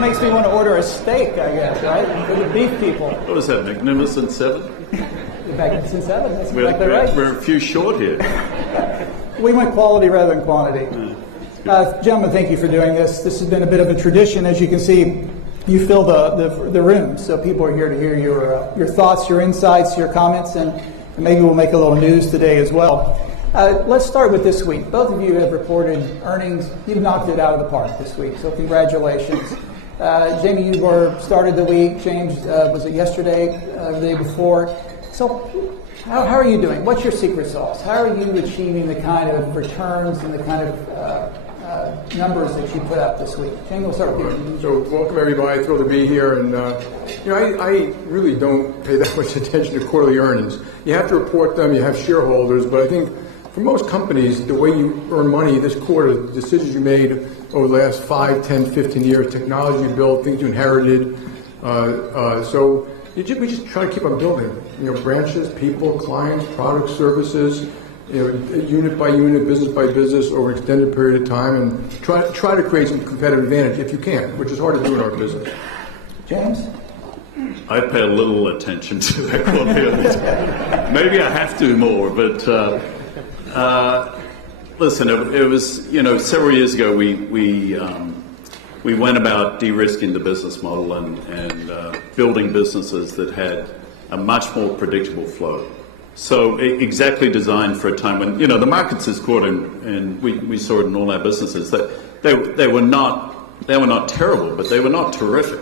makes me want to order a steak, I guess, right? For the beef people. What was that, Magnificent Seven? Magnificent Seven, that's exactly right. We're a few short here. We went quality rather than quantity. Gentlemen, thank you for doing this. This has been a bit of a tradition. As you can see, you fill the room, so people are here to hear your thoughts, your insights, your comments, and maybe we'll make a little news today as well. Let's start with this week. Both of you have reported earnings. You've knocked it out of the park this week, so congratulations. Jamie, you started the week. James, was it yesterday, the day before? So how are you doing? What's your secret sauce? How are you achieving the kind of returns and the kind of numbers that you put up this week? Jamie, we'll start with you. So welcome everybody, thrilled to be here. And I really don't pay that much attention to quarterly earnings. You have to report them, you have shareholders, but I think for most companies, the way you earn money this quarter, the decisions you made over the last 5, 10, 15 years, technology you built, things you inherited. So we just try to keep on building, branches, people, clients, products, services, unit by unit, business by business over an extended period of time, and try to create some competitive advantage if you can, which is hard to do in our business. James? I pay a little attention to that quarterly earnings. Maybe I have to more, but listen, it was, several years ago we went about de-risking the business model and building businesses that had a much more predictable flow. So exactly designed for a time when, the markets this quarter, and we saw it in all our businesses, that they were not terrible, but they were not terrific.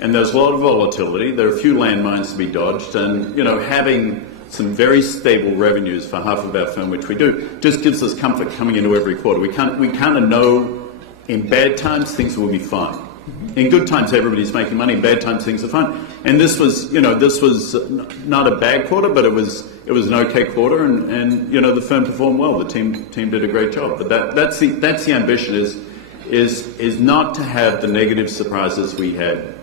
And there's a lot of volatility. There are a few landmines to be dodged, and, having some very stable revenues for half of our firm, which we do, just gives us comfort coming into every quarter. We kind of know in bad times things will be fine. In good times, everybody's making money. In bad times, things are fine. And this was not a bad quarter, but it was an okay quarter, and the firm performed well. The team did a great job. But that's the ambition is not to have the negative surprises we had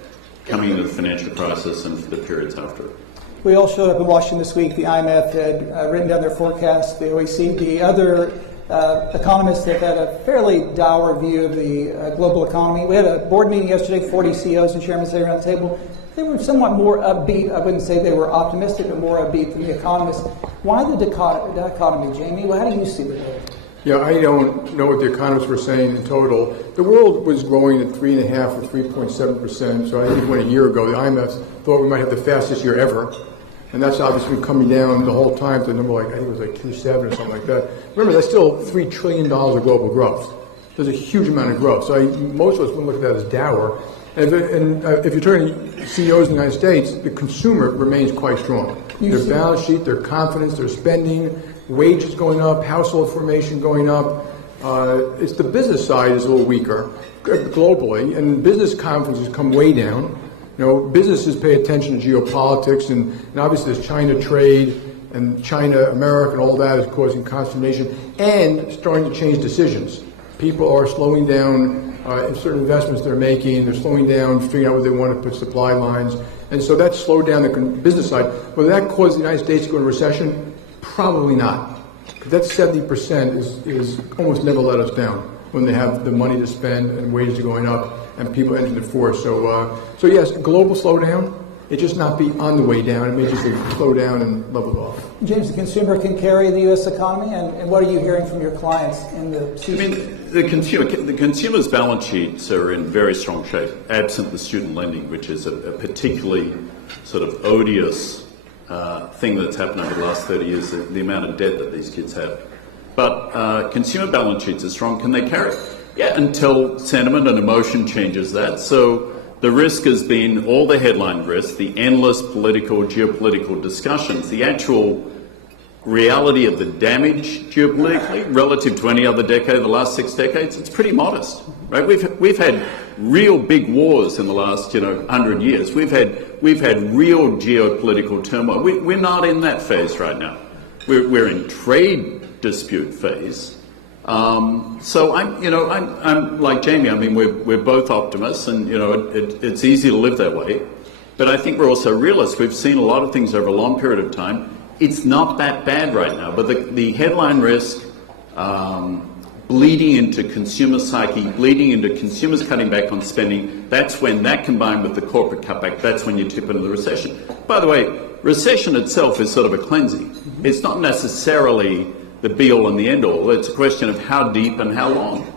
coming into the financial crisis and for the periods after it. We all showed up in Washington this week. The IIF had written down their forecast. The OECD, other economists have had a fairly dour view of the global economy. We had a board meeting yesterday, 40 CEOs and chairmen sitting around the table. They were somewhat more upbeat. I wouldn't say they were optimistic, but more upbeat than the economists. Why the dichotomy, Jamie? Well, how do you see the world? Yeah, I don't know what the economists were saying in total. The world was growing at 3.5 or 3.7%. So I think when a year ago, the IMF thought we might have the fastest year ever. And that's obviously coming down the whole time to a number like, I think it was like 2.7 or something like that. Remember, that's still $3 trillion of global growth. There's a huge amount of growth. So most of us wouldn't look at that as dour. And if you turn to CEOs in the United States, the consumer remains quite strong. Their balance sheet, their confidence, their spending, wages going up, household formation going up. It's the business side is a little weaker globally, and business confidence has come way down. Businesses pay attention to geopolitics, and obviously there's China trade and China, America, and all that is causing consternation and starting to change decisions. People are slowing down in certain investments they're making. They're slowing down, figuring out where they want to put supply lines. And so that slowed down the business side. Whether that caused the United States to go into recession, probably not. Because that 70% is almost never let us down when they have the money to spend and wages are going up and people entering the force. So yes, global slowdown. It just not be on the way down. It may just slow down and level off. James, the consumer can carry the U.S. economy, and what are you hearing from your clients in the season? The consumer's balance sheets are in very strong shape, absent the student lending, which is a particularly sort of odious thing that's happened over the last 30 years, the amount of debt that these kids have. But consumer balance sheets are strong. Can they carry it? Yeah, until sentiment and emotion changes that. So the risk has been all the headline risk, the endless political, geopolitical discussions, the actual reality of the damage geopolitically relative to any other decade, the last 6 decades. It's pretty modest, right? We've had real big wars in the last 100 years. We've had real geopolitical turmoil. We're not in that phase right now. We're in trade dispute phase. So I'm like Jamie. I mean, we're both optimists, and it's easy to live that way. But I think we're also realists. We've seen a lot of things over a long period of time. It's not that bad right now. But the headline risk, bleeding into consumer psyche, bleeding into consumers cutting back on spending. That's when that combined with the corporate cutback, that's when you tip into the recession. By the way, recession itself is sort of a cleansing. It's not necessarily the be-all and the end-all. It's a question of how deep and how long.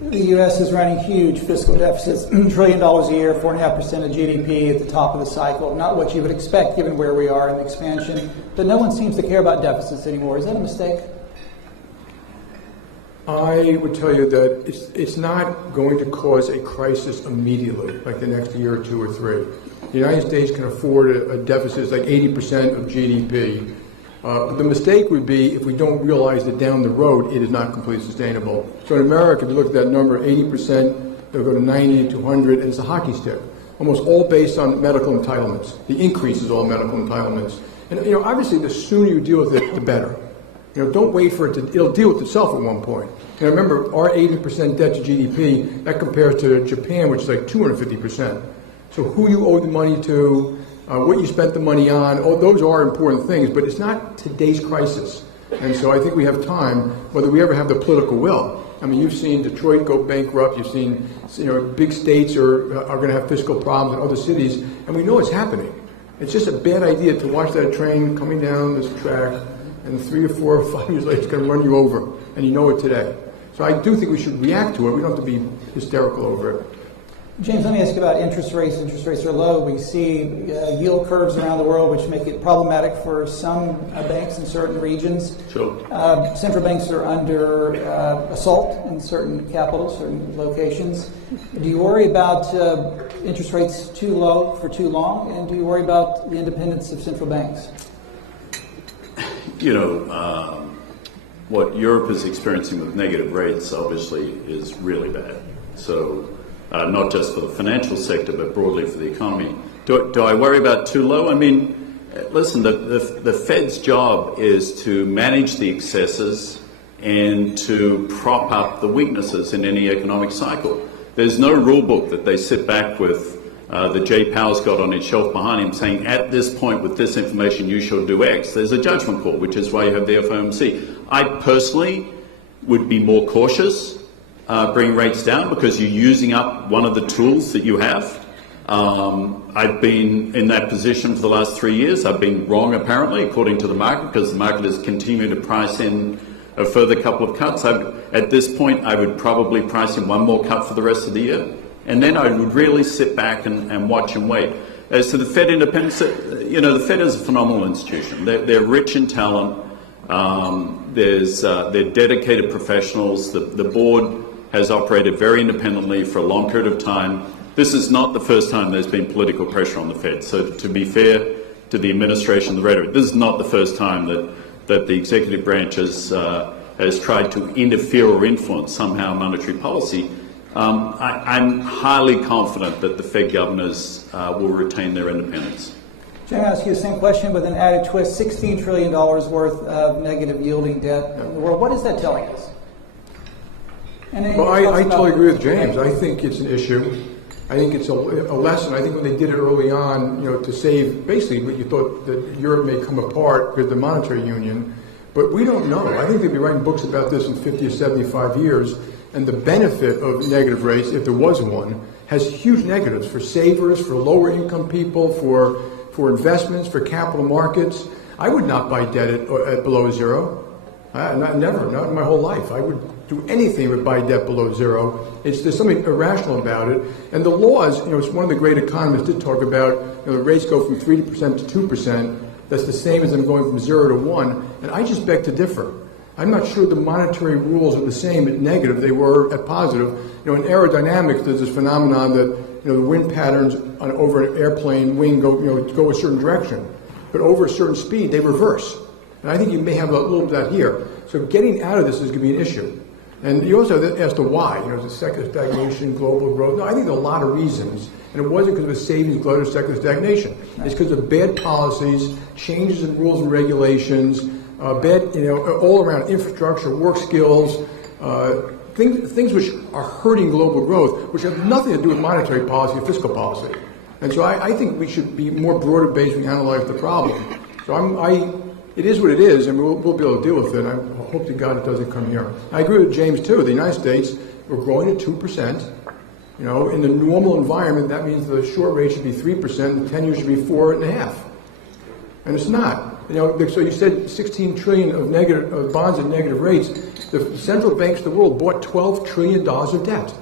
The U.S. is running huge fiscal deficits, $1 trillion a year, 4.5% of GDP at the top of the cycle. Not what you would expect given where we are in the expansion. But no one seems to care about deficits anymore. Is that a mistake? I would tell you that it's not going to cause a crisis immediately, like the next year or two or three. The United States can afford a deficit like 80% of GDP. The mistake would be if we don't realize that down the road it is not completely sustainable. So in America, if you look at that number, 80%, they'll go to 90 to 100, and it's a hockey stick, almost all based on medical entitlements. The increase is all medical entitlements. And obviously, the sooner you deal with it, the better. Don't wait for it it'll deal with itself at one point. And remember, our 80% debt to GDP, that compares to Japan, which is like 250%. So who you owe the money to, what you spent the money on, those are important things, but it's not today's crisis. And so I think we have time, whether we ever have the political will. I mean, you've seen Detroit go bankrupt, you've seen big states are going to have fiscal problems in other cities, and we know it's happening. It's just a bad idea to watch that train coming down this track, and 3 or 4 or 5 years later it's going to run you over, and you know it today. So I do think we should react to it. We don't have to be hysterical over it. James, let me ask you about interest rates. Interest rates are low. We see yield curves around the world, which make it problematic for some banks in certain regions. Sure. Central banks are under assault in certain capitals, certain locations. Do you worry about interest rates too low for too long? And do you worry about the independence of central banks? What Europe is experiencing with negative rates obviously is really bad. So not just for the financial sector, but broadly for the economy. Do I worry about too low? I mean, listen, the Fed's job is to manage the excesses and to prop up the weaknesses in any economic cycle. There's no rule book that they sit back with that Jay Powell's got on his shelf behind him saying, at this point with this information you shall do X. There's a judgment call, which is why you have the FOMC. I personally would be more cautious bring rates down because you're using up one of the tools that you have. I've been in that position for the last 3 years. I've been wrong, apparently, according to the market, because the market is continuing to price in a further couple of cuts. At this point, I would probably price in one more cut for the rest of the year. And then I would really sit back and watch and wait. As to the Fed independence, the Fed is a phenomenal institution. They're rich in talent. They're dedicated professionals. The board has operated very independently for a long period of time. This is not the first time there's been political pressure on the Fed. So to be fair to the administration, the rhetoric, this is not the first time that the executive branch has tried to interfere or influence somehow monetary policy. I'm highly confident that the Fed governors will retain their independence. Jim, I'll ask you the same question with an added twist. $16 trillion worth of negative yielding debt in the world. What is that telling us? Well, I totally agree with James. I think it's an issue. I think it's a lesson. I think when they did it early on, to save basically what you thought that Europe may come apart because of the monetary union, but we don't know. I think they'd be writing books about this in 50 or 75 years, and the benefit of negative rates, if there was one, has huge negatives for savers, for lower income people, for investments, for capital markets. I would not buy debt at below zero. Never, not in my whole life. I would do anything but buy debt below zero. There's something irrational about it. And the laws, it's one of the great economists did talk about, the rates go from 3% to 2%. That's the same as them going from 0 to 1. And I just beg to differ. I'm not sure the monetary rules are the same at negative they were at positive. In aerodynamics, there's this phenomenon that the wind patterns over an airplane wing go a certain direction, but over a certain speed they reverse. And I think you may have a little bit of that here. So getting out of this is going to be an issue. And you also asked the why. The secular stagnation, global growth. No, I think there are a lot of reasons. And it wasn't because of a savings glut or secular stagnation. It's because of bad policies, changes in rules and regulations, bad, all around infrastructure, work skills, things which are hurting global growth, which have nothing to do with monetary policy or fiscal policy. And so I think we should be more broader based when we analyze the problem. So it is what it is, and we'll be able to deal with it. I hope to God it doesn't come here. I agree with James, too. The United States, we're growing at 2%. You know, in the normal environment, that means the short rate should be 3%, the 10-year should be 4.5%. And it's not. You know, so you said 16 trillion of bonds at negative rates. The central banks of the world bought $12 trillion of debt.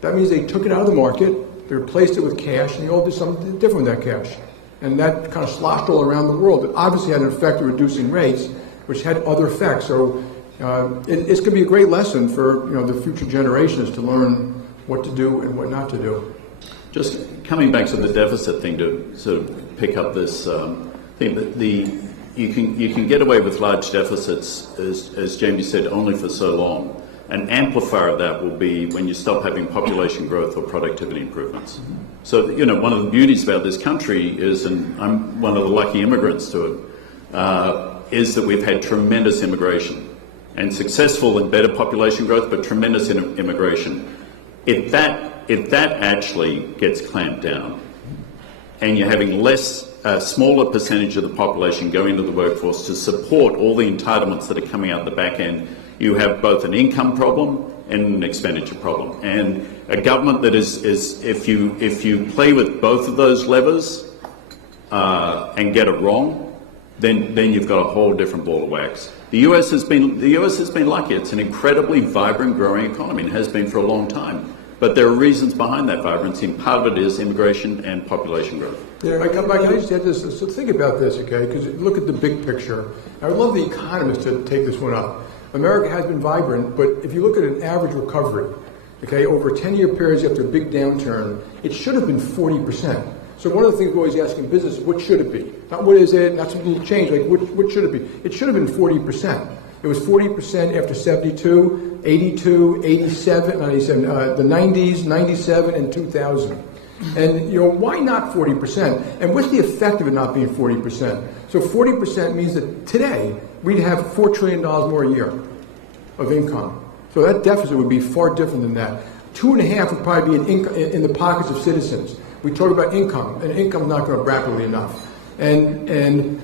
That means they took it out of the market, they replaced it with cash, and they all did something different with that cash. And that kind of sloshed all around the world. It obviously had an effect of reducing rates, which had other effects. So it's going to be a great lesson for the future generations to learn what to do and what not to do. Just coming back to the deficit thing to sort of pick up this thing, that you can get away with large deficits, as Jamie said, only for so long. An amplifier of that will be when you stop having population growth or productivity improvements. So, one of the beauties about this country is, and I'm one of the lucky immigrants to it, is that we've had tremendous immigration and successful and better population growth, but tremendous immigration. If that actually gets clamped down, and you're having a smaller percentage of the population going into the workforce to support all the entitlements that are coming out the back end, you have both an income problem and an expenditure problem. And a government that is if you play with both of those levers and get it wrong, then you've got a whole different ball of wax. The US has been lucky. It's an incredibly vibrant, growing economy, and has been for a long time. But there are reasons behind that vibrancy, and part of it is immigration and population growth. I just had this, so think about this, okay? Because look at the big picture. I would love the economists to take this one up. America has been vibrant, but if you look at an average recovery, okay, over a 10-year period after a big downturn, it should have been 40%. So one of the things we always ask in business is, what should it be? Not what is it, not something to change, like what should it be? It should have been 40%. It was 40% after 72, 82, 87, the 90s, 97, and 2000. And, why not 40%? And what's the effect of it not being 40%? So 40% means that today we'd have $4 trillion more a year of income. So that deficit would be far different than that. 2.5 would probably be in the pockets of citizens. We talk about income, and income is not going up rapidly enough. And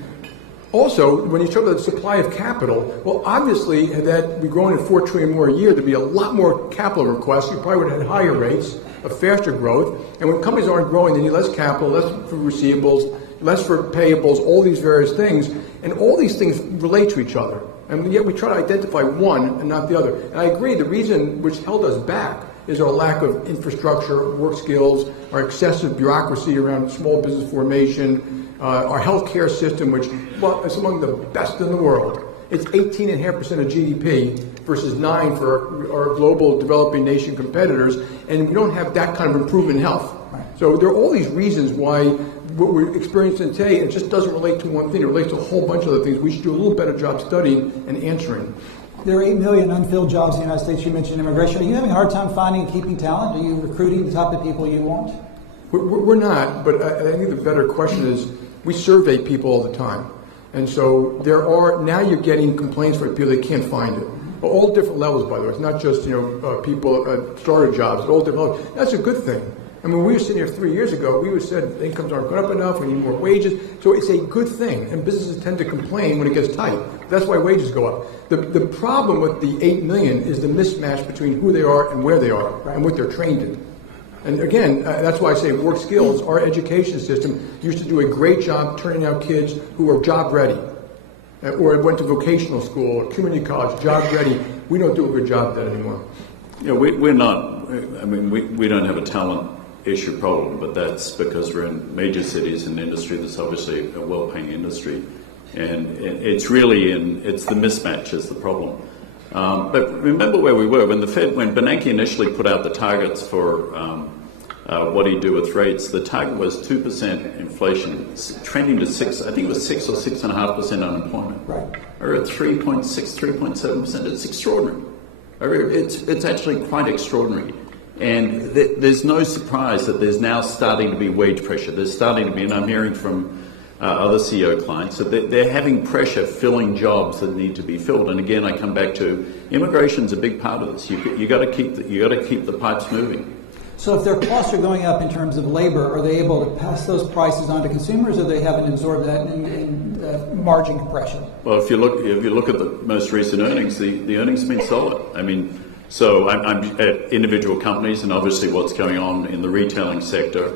also, when you talk about the supply of capital, well, obviously, that we're growing at $4 trillion more a year, there'd be a lot more capital requests. You probably would have had higher rates of faster growth. And when companies aren't growing, they need less capital, less for receivables, less for payables, all these various things. And all these things relate to each other. And yet we try to identify one and not the other. And I agree, the reason which held us back is our lack of infrastructure, work skills, our excessive bureaucracy around small business formation, our healthcare system, which, well, is among the best in the world. It's 18.5% of GDP versus 9% for our global developing nation competitors, and we don't have that kind of improvement in health. So there are all these reasons why what we're experiencing today, it just doesn't relate to one thing. It relates to a whole bunch of other things. We should do a little better job studying and answering. There are 8 million unfilled jobs in the United States. You mentioned immigration. Are you having a hard time finding and keeping talent? Are you recruiting the type of people you want? We're not, but I think the better question is, we survey people all the time. And so now you're getting complaints from people that can't find it. All different levels, by the way. It's not just, people started jobs, all different levels. That's a good thing. I mean, we were sitting here 3 years ago, we said incomes aren't going up enough, we need more wages. So it's a good thing. And businesses tend to complain when it gets tight. That's why wages go up. The problem with the 8 million is the mismatch between who they are and where they are and what they're trained in. And again, that's why I say work skills. Our education system used to do a great job turning out kids who are job ready, or went to vocational school or community college, job ready. We don't do a good job of that anymore. Yeah, we're not. I mean, we don't have a talent issue problem, but that's because we're in major cities and industry that's obviously a well-paying industry, and it's really it's the mismatch is the problem. But remember where we were when Bernanke initially put out the targets for what he'd do with rates. The target was 2% inflation, trending to 6. I think it was 6 or 6.5% unemployment. Right. Or at 3.6, 3.7%. It's extraordinary. It's actually quite extraordinary. And there's no surprise that there's now starting to be wage pressure. There's starting to be, and I'm hearing from other CEO clients, that they're having pressure filling jobs that need to be filled. And again, I come back to immigration's a big part of this. You got to keep the pipes moving. So if their costs are going up in terms of labor, are they able to pass those prices on to consumers, or they haven't absorbed that and of margin compression? Well, if you look at the most recent earnings, the earnings have been solid. I mean, so I'm at individual companies, and obviously what's going on in the retailing sector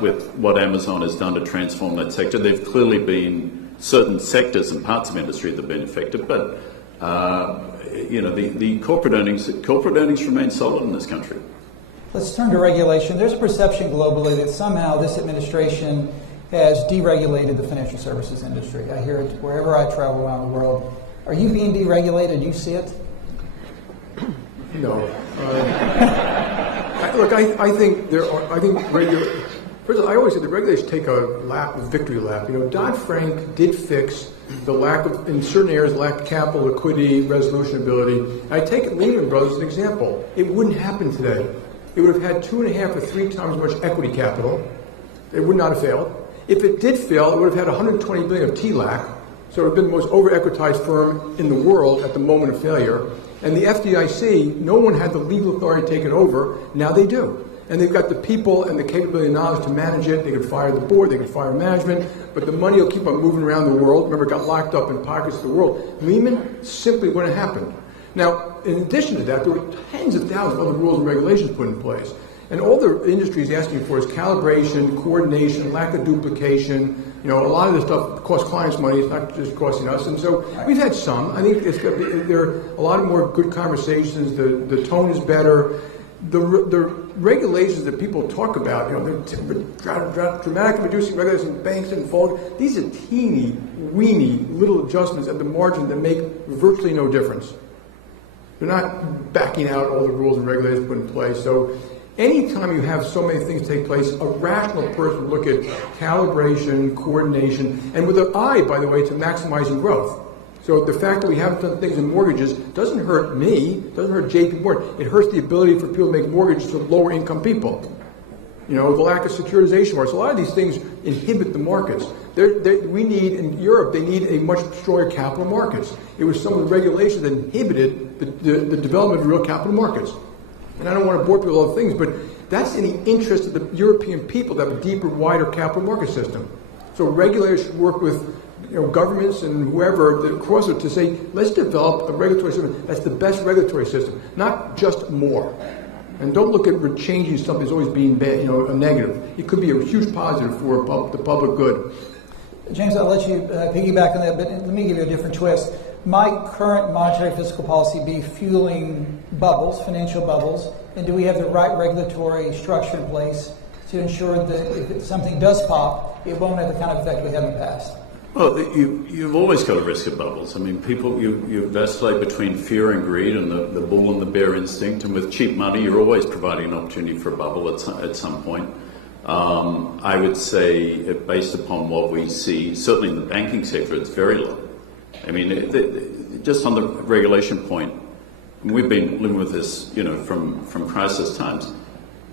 with what Amazon has done to transform that sector. There've clearly been certain sectors and parts of industry that have been affected, but the corporate earnings remain solid in this country. Let's turn to regulation. There's a perception globally that somehow this administration has deregulated the financial services industry. I hear it wherever I travel around the world. Are you being deregulated? Do you see it? No. I think first of all, I always say the regulators take a victory lap. Dodd-Frank did fix the lack of, in certain areas, lack of capital, liquidity, resolution ability. I take Lehman Brothers as an example. It wouldn't happen today. It would have had 2.5 or 3 times as much equity capital. It would not have failed. If it did fail, it would have had 120 billion of TLAC, so it would have been the most over-equitized firm in the world at the moment of failure. And the FDIC, no one had the legal authority to take it over. Now they do. And they've got the people and the capability and knowledge to manage it. They could fire the board, they could fire management, but the money will keep on moving around the world. Remember, it got locked up in pockets of the world. Lehman simply wouldn't have happened. Now, in addition to that, there were tens of thousands of other rules and regulations put in place. And all the industry is asking for is calibration, coordination, lack of duplication. A lot of this stuff costs clients money. It's not just costing us. And so we've had some. I think there are a lot of more good conversations. The tone is better. The regulations that people talk about, they're dramatically reducing regulations in banks and fold. These are teeny, weeny little adjustments at the margin that make virtually no difference. They're not backing out all the rules and regulations put in place. So anytime you have so many things take place, a rational person would look at calibration, coordination, and with an eye, by the way, to maximizing growth. So the fact that we haven't done things in mortgages doesn't hurt me, doesn't hurt JP Morgan. It hurts the ability for people to make mortgages to lower income people. The lack of securitization markets. A lot of these things inhibit the markets. We need, in Europe, they need a much stronger capital markets. It was some of the regulations that inhibited the development of real capital markets. And I don't want to bore people with all the things, but that's in the interest of the European people to have a deeper, wider capital market system. So regulators should work with governments and whoever across it to say, let's develop a regulatory system that's the best regulatory system, not just more. And don't look at changing something as always being bad, a negative. It could be a huge positive for the public good. James, I'll let you piggyback on that, but let me give you a different twist. Might current monetary fiscal policy be fueling bubbles, financial bubbles, and do we have the right regulatory structure in place to ensure that if something does pop, it won't have the kind of effect we had in the past? Well, you've always got a risk of bubbles. I mean, you vacillate between fear and greed and the bull and the bear instinct, and with cheap money, you're always providing an opportunity for a bubble at some point. I would say, based upon what we see, certainly in the banking sector, it's very low. I mean, just on the regulation point, we've been living with this, from crisis times.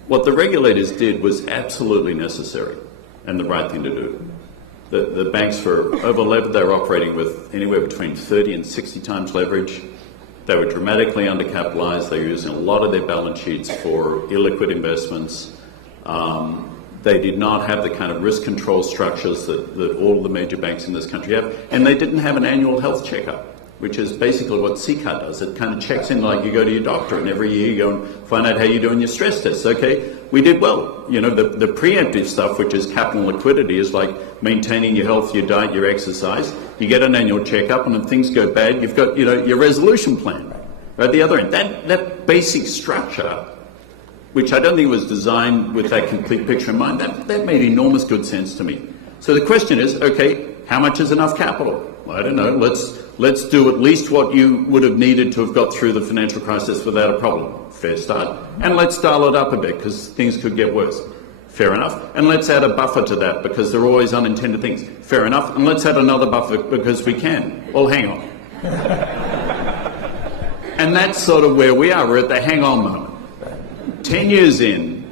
What the regulators did was absolutely necessary and the right thing to do. The banks were over-levered. They were operating with anywhere between 30 and 60 times leverage. They were dramatically undercapitalized. They were using a lot of their balance sheets for illiquid investments. They did not have the kind of risk control structures that all of the major banks in this country have. And they didn't have an annual health checkup, which is basically what CCAR does. It kind of checks in like you go to your doctor, and every year you go and find out how you're doing your stress tests. Okay, we did well. The preemptive stuff, which is capital and liquidity, is like maintaining your health, your diet, your exercise. You get an annual checkup, and if things go bad, you've got your resolution plan. Right at the other end, that basic structure, which I don't think was designed with that complete picture in mind, that made enormous good sense to me. So the question is, okay, how much is enough capital? I don't know. Let's do at least what you would have needed to have got through the financial crisis without a problem. Fair start. And let's dial it up a bit because things could get worse. Fair enough. And let's add a buffer to that because there are always unintended things. Fair enough. And let's add another buffer because we can. Well, hang on. And that's sort of where we are. We're at the hang on moment. 10 years in,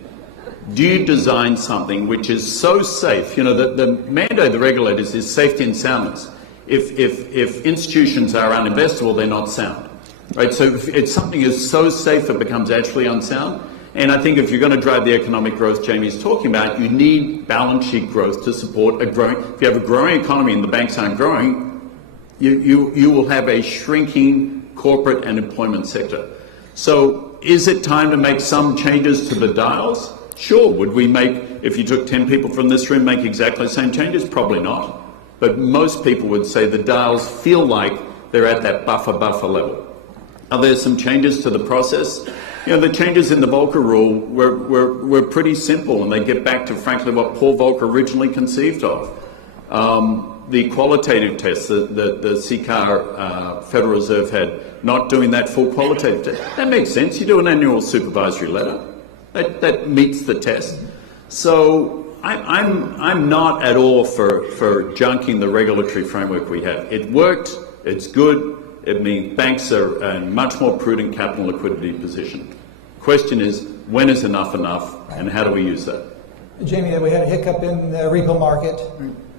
do you design something which is so safe? The mandate of the regulators is safety and soundness. If institutions are uninvestable, they're not sound, right? So if something is so safe it becomes actually unsound, And I think if you're going to drive the economic growth Jamie's talking about, you need balance sheet growth to support a growing. If you have a growing economy and the banks aren't growing, you will have a shrinking corporate and employment sector. So is it time to make some changes to the dials? Sure. Would we make, if you took 10 people from this room, make exactly the same changes? Probably not. But most people would say the dials feel like they're at that buffer level. Are there some changes to the process? You know, the changes in the Volcker rule were pretty simple, and they get back to, frankly, what Paul Volcker originally conceived of. The qualitative test, the CCAR Federal Reserve had, not doing that full qualitative test. That makes sense. You do an annual supervisory letter. That meets the test. So I'm not at all for junking the regulatory framework we have. It worked. It's good. It means banks are in a much more prudent capital liquidity position. Question is, when is enough, and how do we use that? Jamie, we had a hiccup in the repo market.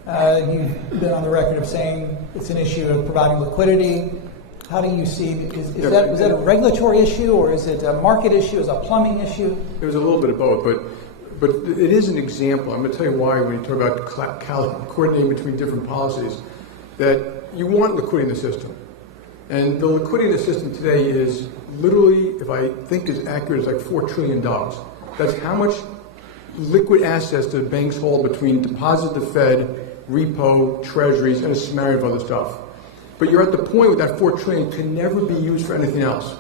You've been on the record of saying it's an issue of providing liquidity. How do you see, is that a regulatory issue, or is it a market issue, is it a plumbing issue? It was a little bit of both, but it is an example. I'm going to tell you why when you talk about coordinating between different policies, that you want liquidity in the system. And the liquidity in the system today is literally, if I think is accurate, is like $4 trillion. That's how much liquid assets do banks hold between deposits at the Fed, repo, treasuries, and a smattering of other stuff. But you're at the point where that $4 trillion can never be used for anything else.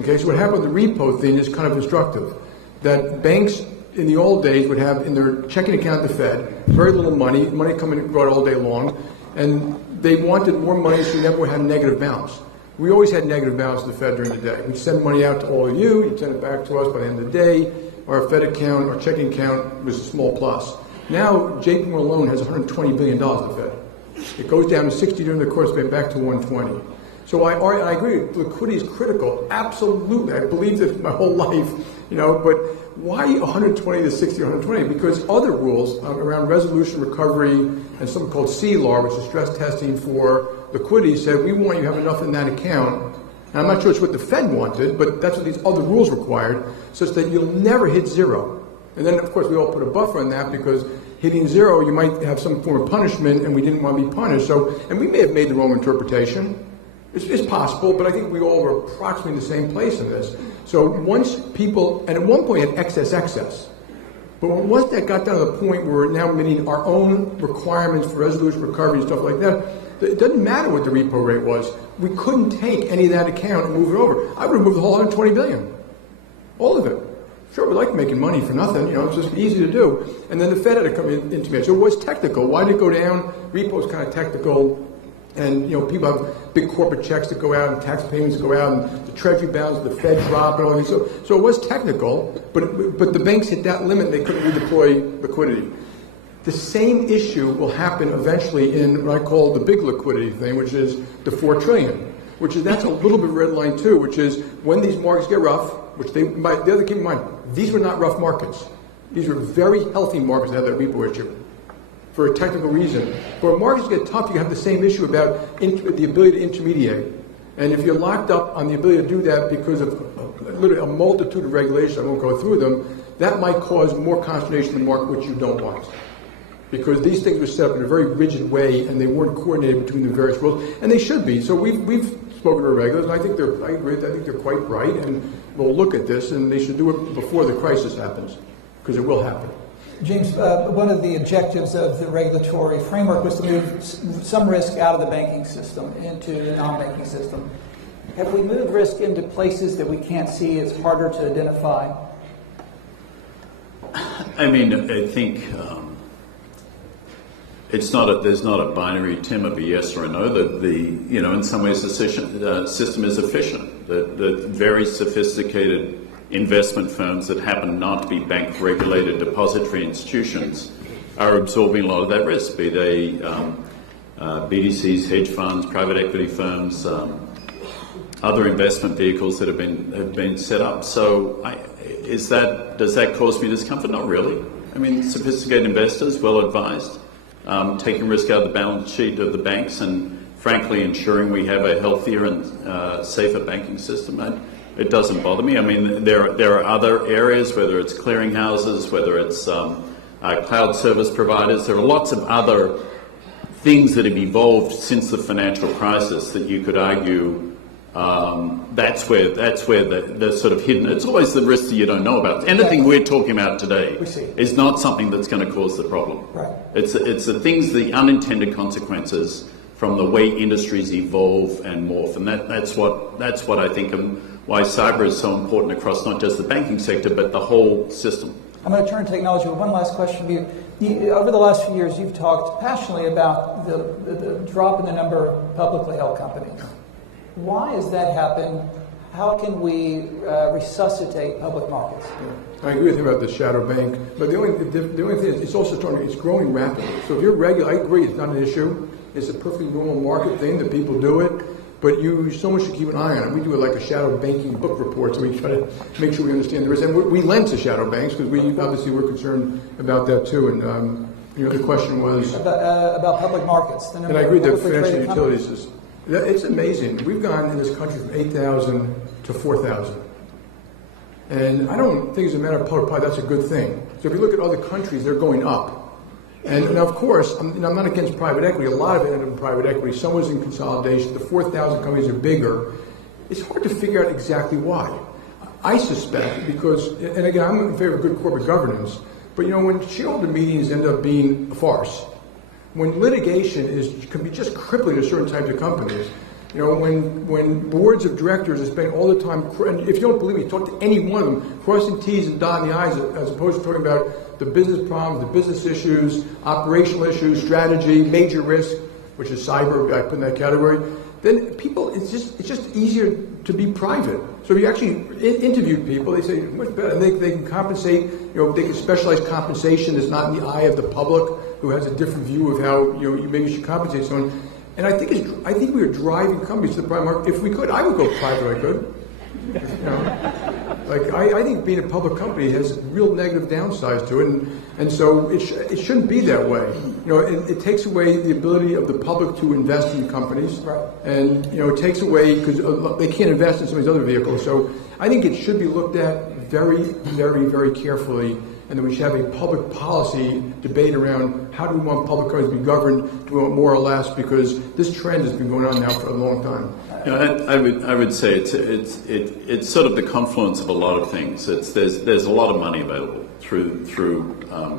Okay, so what happened with the repo thing is kind of instructive. That banks in the old days would have in their checking account at the Fed very little money coming and go out all day long, and they wanted more money so you never would have negative balance. We always had negative balance at the Fed during the day. We'd send money out to all of you, you'd send it back to us by the end of the day. Our Fed account, our checking account was a small plus. Now, JP Morgan alone has $120 billion at the Fed. It goes down to 60 during the course of it, back to 120. So I agree, liquidity is critical, absolutely. I believe this my whole life, but why 120 to 60 or 120? Because other rules around resolution, recovery, and something called CLAR, which is stress testing for liquidity, said we want you to have enough in that account. And I'm not sure it's what the Fed wanted, but that's what these other rules required, such that you'll never hit zero. And then, of course, we all put a buffer on that because hitting zero, you might have some form of punishment, and we didn't want to be punished. So, and we may have made the wrong interpretation. It's possible, but I think we all were approximately in the same place in this. So once people, and at one point had excess. But once that got down to the point where we're now meeting our own requirements for resolution, recovery, and stuff like that, it doesn't matter what the repo rate was. We couldn't take any of that account and move it over. I would have moved the whole 120 billion. All of it. Sure, we like making money for nothing, it's just easy to do. And then the Fed had to come into it. So it was technical. Why did it go down? Repo is kind of technical. And, people have big corporate checks that go out and tax payments that go out and the treasury balance, the Fed drop and all these. So it was technical, but the banks hit that limit and they couldn't redeploy liquidity. The same issue will happen eventually in what I call the big liquidity thing, which is the $4 trillion, that's a little bit red line too, which is when these markets get rough, which the other thing keep in mind, these were not rough markets. These were very healthy markets that had that repo issue for a technical reason. But when markets get tough, you have the same issue about the ability to intermediate. And if you're locked up on the ability to do that because of literally a multitude of regulations, I won't go through them, that might cause more consternation in the market, which you don't want. Because these things were set up in a very rigid way, and they weren't coordinated between the various rules, and they should be. So we've spoken to our regulators, and I agree. I think they're quite right, and we'll look at this, and they should do it before the crisis happens, because it will happen. James, one of the objectives of the regulatory framework was to move some risk out of the banking system into the non-banking system. Have we moved risk into places that we can't see, it's harder to identify? I think there's not a binary, Tim, of a yes or a no. In some ways the system is efficient. The very sophisticated investment firms that happen not to be bank-regulated depository institutions are absorbing a lot of that risk, be they BDCs, hedge funds, private equity firms, other investment vehicles that have been set up. So does that cause me discomfort? Not really. Sophisticated investors, well advised, taking risk out of the balance sheet of the banks and frankly ensuring we have a healthier and safer banking system. It doesn't bother me. I mean, there are other areas, whether it's clearinghouses, whether it's cloud service providers. There are lots of other things that have evolved since the financial crisis that you could argue that's where the sort of hidden. It's always the risks that you don't know about. Anything we're talking about today is not something that's going to cause the problem. Right. It's the things, the unintended consequences from the way industries evolve and morph, and that's what I think why cyber is so important across not just the banking sector but the whole system. I'm going to turn to technology with one last question to you. Over the last few years, you've talked passionately about the drop in the number of publicly held companies. Why has that happened? How can we resuscitate public markets? Yeah. I agree with him about the shadow bank, but the only thing is it's growing rapidly. So if you're regular, I agree, it's not an issue. It's a perfectly normal market thing that people do it, but you so much to keep an eye on it. We do it like a shadow banking book report, so we try to make sure we understand the risk. And we lend to shadow banks because we obviously were concerned about that too. And the question was about public markets. The number and I agree that of publicly financial traded utilities companies. it's amazing. We've gone in this country from 8,000 to 4,000. And I don't think as a matter of public policy, that's a good thing. So if you look at other countries, they're going up. And now, of course, I'm not against private equity. A lot of it ended up in private equity. Some was in consolidation. The 4,000 companies are bigger. It's hard to figure out exactly why. I suspect because, and again, I'm in favor of good corporate governance, but when shareholder meetings end up being a farce, when litigation can be just crippling to certain types of companies, when boards of directors are spending all the time, and if you don't believe me, talk to any one of them, crossing T's and dotting the I's, as opposed to talking about the business problems, the business issues, operational issues, strategy, major risk, which is cyber, I put in that category, then people, it's just easier to be private. So if you actually interview people, they say much better. And they can compensate, they can specialize compensation that's not in the eye of the public, who has a different view of how you maybe should compensate someone. And I think we are driving companies to the private market. If we could, I would go private. I could. I think being a public company has real negative downsides to it, and so it shouldn't be that way. It takes away the ability of the public to invest in companies, right. And it takes away because they can't invest in some of these other vehicles. So I think it should be looked at very, very, very carefully. And then we should have a public policy debate around how do we want public companies to be governed, do we want more or less, because this trend has been going on now for a long time. I would say it's sort of the confluence of a lot of things. There's a lot of money available through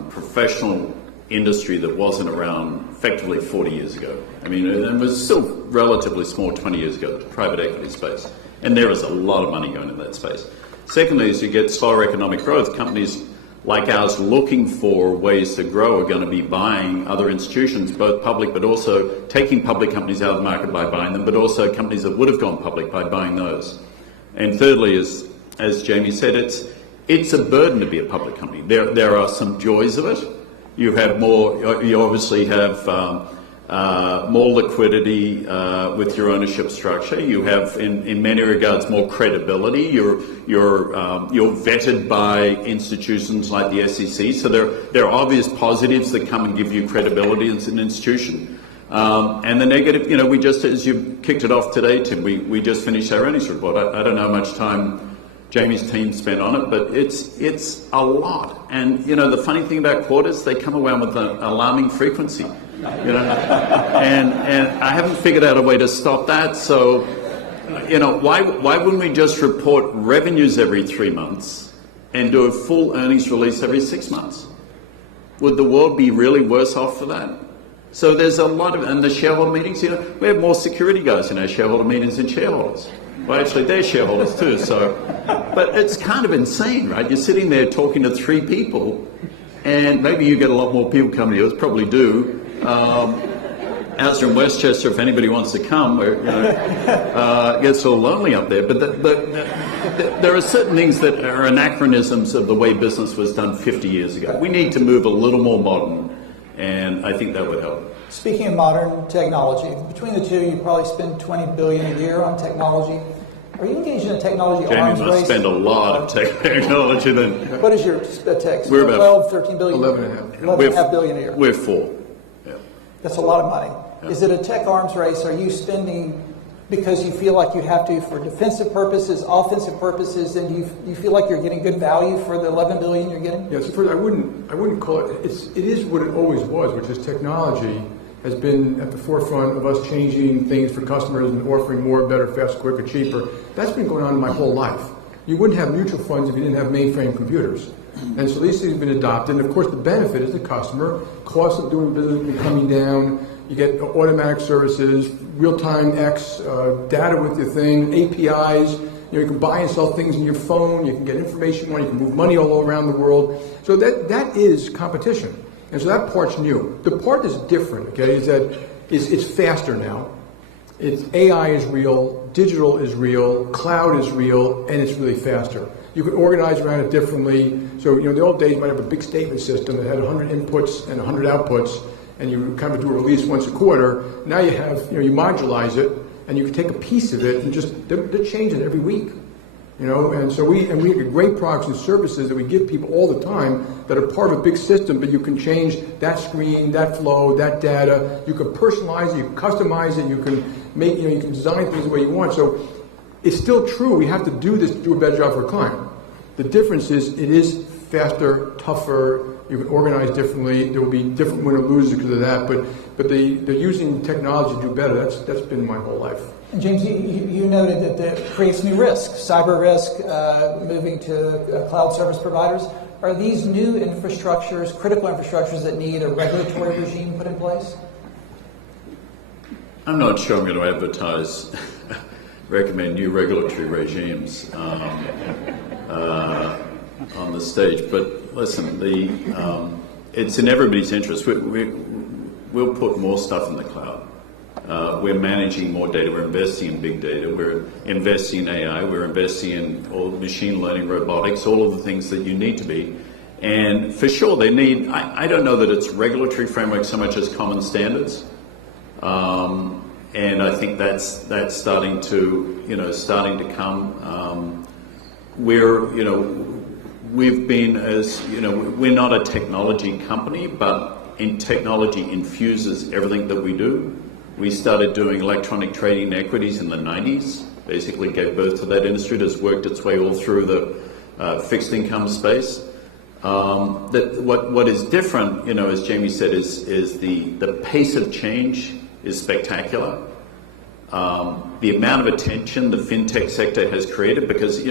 professional industry that wasn't around effectively 40 years ago. I mean, it was still relatively small 20 years ago, the private equity space, and there is a lot of money going in that space. Secondly, as you get slower economic growth, companies like ours looking for ways to grow are going to be buying other institutions, both public but also taking public companies out of the market by buying them, but also companies that would have gone public by buying those. And thirdly, as Jamie said, it's a burden to be a public company. There are some joys of it. You obviously have more liquidity with your ownership structure. You have, in many regards, more credibility. You're vetted by institutions like the SEC. So there are obvious positives that come and give you credibility as an institution. And the negative, we just, as you kicked it off today, Tim, we just finished our earnings report. I don't know how much time Jamie's team spent on it, but it's a lot. And the funny thing about quarters, they come around with an alarming frequency. And I haven't figured out a way to stop that. So, why wouldn't we just report revenues every 3 months and do a full earnings release every 6 months? Would the world be really worse off for that? So there's a lot of, and the shareholder meetings, we have more security guys in our shareholder meetings than shareholders. Well, actually, they're shareholders too. So, but it's kind of insane, right? You're sitting there talking to 3 people, and maybe you get a lot more people coming to you. Probably do. Astor and Westchester, if anybody wants to come, it gets a little lonely up there. But there are certain things that are anachronisms of the way business was done 50 years ago. We need to move a little more modern, and I think that would help. Speaking of modern technology, between the two, you probably spend $20 billion a year on technology. Are you engaged in a technology arms race? Jamie, I spend a lot of technology then. What is your tech? We're about 12, 13 billion? 11.5. 11.5 billion a year. We're 4. Yeah. That's a lot of money. Yeah. Is it a tech arms race? Are you spending because you feel like you have to for defensive purposes, offensive purposes, and you feel like you're getting good value for the $11 billion you're getting? Yeah, so first, I wouldn't call it, it is what it always was, which is technology has been at the forefront of us changing things for customers and offering more, better, faster, quicker, cheaper. That's been going on my whole life. You wouldn't have mutual funds if you didn't have mainframe computers. And so these things have been adopted, and of course the benefit is the customer, cost of doing business is coming down, you get automatic services, real-time data with your thing, APIs, you can buy and sell things in your phone, you can get information on, you can move money all around the world. So that is competition. And so that part's new. The part that's different, okay, is that it's faster now. It's AI is real, digital is real, cloud is real, and it's really faster. You can organize around it differently. So, the old days you might have a big statement system that had 100 inputs and 100 outputs, and you kind of do a release once a quarter. Now you have, you modularize it, and you can take a piece of it and they're changing every week. And so we have great products and services that we give people all the time that are part of a big system, but you can change that screen, that flow, that data. You can personalize it, you can customize it, you can make, you can design things the way you want. So it's still true. We have to do this to do a better job for a client. The difference is it is faster, tougher. You can organize differently. There will be different winner losers because of that. But they're using technology to do better. That's been my whole life. And James, you noted that that creates new risk, cyber risk, moving to cloud service providers. Are these new infrastructures, critical infrastructures that need a regulatory regime put in place? I'm not sure I'm going to recommend new regulatory regimes on the stage. But listen, it's in everybody's interest. We'll put more stuff in the cloud. We're managing more data. We're investing in big data. We're investing in AI. We're investing in all machine learning, robotics, all of the things that you need to be. And for sure, they need. I don't know that it's regulatory framework so much as common standards. And I think that's starting to come. We've been we're not a technology company, but technology infuses everything that we do. We started doing electronic trading in equities in the 90s, basically gave birth to that industry. It has worked its way all through the fixed income space. What is different, as Jamie said, is the pace of change is spectacular. The amount of attention the fintech sector has created, because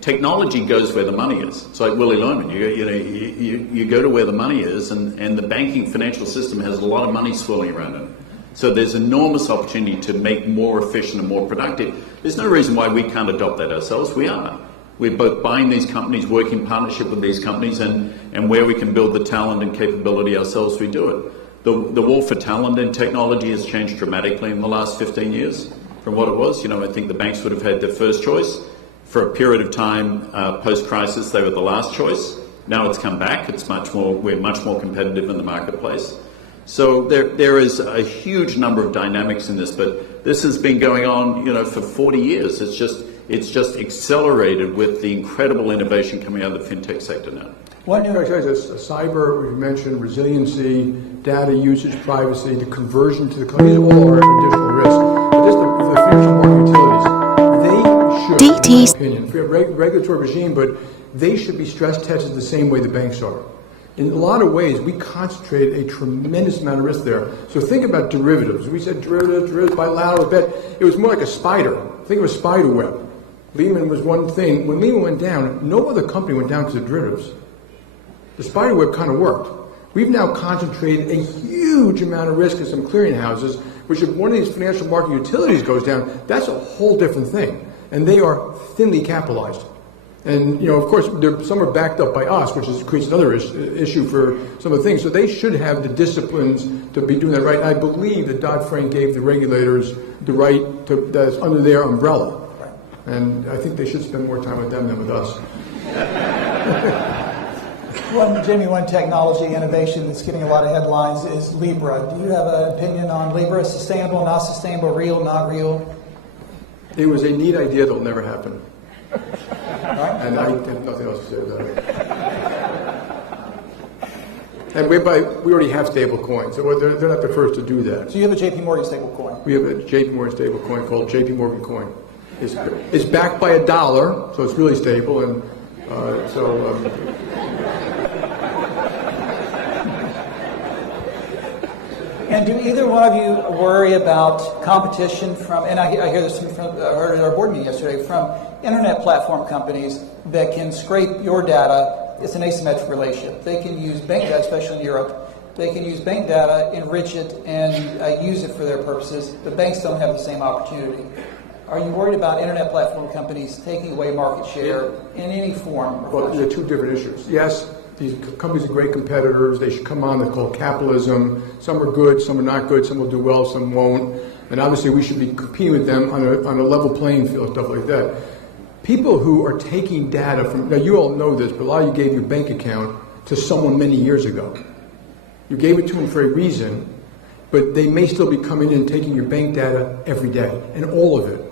technology goes where the money is. It's like Willy Loman. You go to where the money is, and the banking financial system has a lot of money swirling around it. So there's enormous opportunity to make more efficient and more productive. There's no reason why we can't adopt that ourselves. We are. We're both buying these companies, working in partnership with these companies, and where we can build the talent and capability ourselves, we do it. The war for talent and technology has changed dramatically in the last 15 years from what it was. I think the banks would have had their first choice. For a period of time, post-crisis, they were the last choice. Now it's come back. We're much more competitive in the marketplace. So there is a huge number of dynamics in this, but this has been going on, for 40 years. It's just accelerated with the incredible innovation coming out of the fintech sector now. Cyber, we mentioned resiliency, data usage, privacy, the conversion to the cloud. These all are additional risks. But just the financial market utilities, they should, in my opinion, we have regulatory regime, but they should be stress tested the same way the banks are. In a lot of ways, we concentrate a tremendous amount of risk there. So think about derivatives. We said derivatives, bilateral bet. It was more like a spider. Think of a spider web. Lehman was one thing. When Lehman went down, no other company went down because of derivatives. The spider web kind of worked. We've now concentrated a huge amount of risk in some clearinghouses, which if one of these financial market utilities goes down, that's a whole different thing. And they are thinly capitalized. And, of course, some are backed up by us, which creates another issue for some of the things. So they should have the disciplines to be doing that right. And I believe that Dodd-Frank gave the regulators the right that's under their umbrella. And I think they should spend more time with them than with us. Jamie, one technology innovation that's getting a lot of headlines is Libra. Do you have an opinion on Libra? Sustainable, not sustainable, real, not real? It was a neat idea that will never happen. And I have nothing else to say about it. And we already have stable coins, so they're not the first to do that. So you have a JP Morgan stable coin. We have a JP Morgan stable coin called JP Morgan Coin. It's backed by $1, so it's really stable, and And do either one of you worry about competition from, and I hear this from, I heard at our board meeting yesterday, from internet platform companies that can scrape your data. It's an asymmetric relationship. They can use bank data, especially in Europe. They can use bank data, enrich it, and use it for their purposes. The banks don't have the same opportunity. Are you worried about internet platform companies taking away market share in any form? Well, there are two different issues. Yes, these companies are great competitors. They should come on. They're called capitalism. Some are good, some are not good. Some will do well, some won't. And obviously, we should be competing with them on a level playing field, stuff like that. People who are taking data from, now you all know this, but a lot of you gave your bank account to someone many years ago. You gave it to them for a reason, but they may still be coming in and taking your bank data every day, and all of it.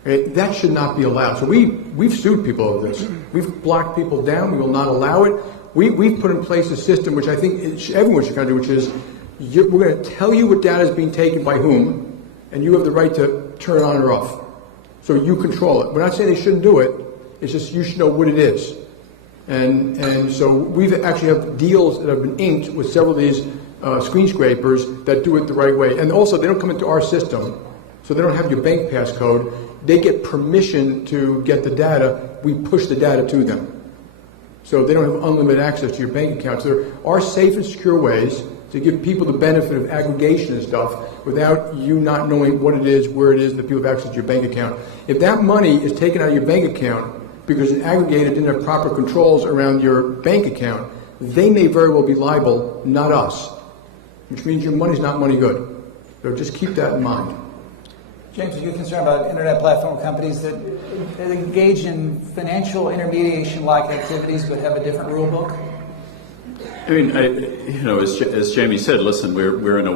Okay? That should not be allowed. So we've sued people over this. We've blocked people down. We will not allow it. We've put in place a system, which I think everyone should kind of do, which is we're going to tell you what data is being taken by whom, and you have the right to turn it on or off. So you control it. We're not saying they shouldn't do it. It's just you should know what it is. And so we've actually have deals that have been inked with several of these screen scrapers that do it the right way. And also, they don't come into our system, so they don't have your bank passcode. They get permission to get the data. We push the data to them. So they don't have unlimited access to your bank accounts. There are safe and secure ways to give people the benefit of aggregation and stuff without you not knowing what it is, where it is, and the people have access to your bank account. If that money is taken out of your bank account because an aggregator didn't have proper controls around your bank account, they may very well be liable, not us, which means your money's not money good. So just keep that in mind. James, are you concerned about internet platform companies that engage in financial intermediation-like activities but have a different rule book? I mean, as Jamie said, listen, we're in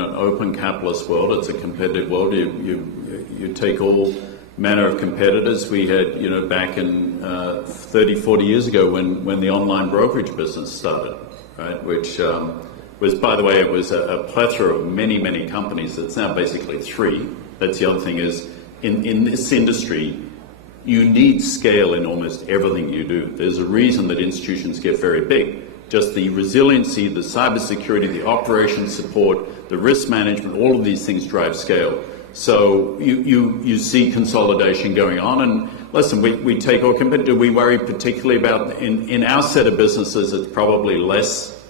an open capitalist world. It's a competitive world. You take all manner of competitors. We had, back in 30, 40 years ago when the online brokerage business started, right? Which was, by the way, it was a plethora of many, many companies. It's now basically 3. That's the other thing is, in this industry, you need scale in almost everything you do. There's a reason that institutions get very big. Just the resiliency, the cybersecurity, the operations support, the risk management, all of these things drive scale. So you see consolidation going on. And listen, we take our competitor, we worry particularly about, in our set of businesses, it's probably less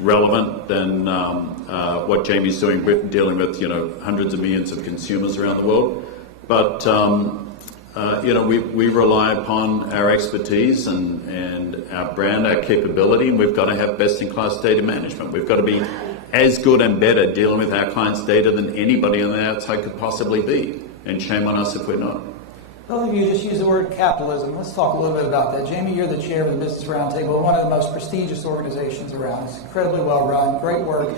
relevant than what Jamie's doing, dealing with hundreds of millions of consumers around the world. But we rely upon our expertise and our brand, our capability, and we've got to have best-in-class data management. We've got to be as good and better dealing with our clients' data than anybody on the outside could possibly be. And shame on us if we're not. Both of you just used the word capitalism. Let's talk a little bit about that. Jamie, you're the chair of the Business Roundtable, one of the most prestigious organizations around. It's incredibly well run, great work.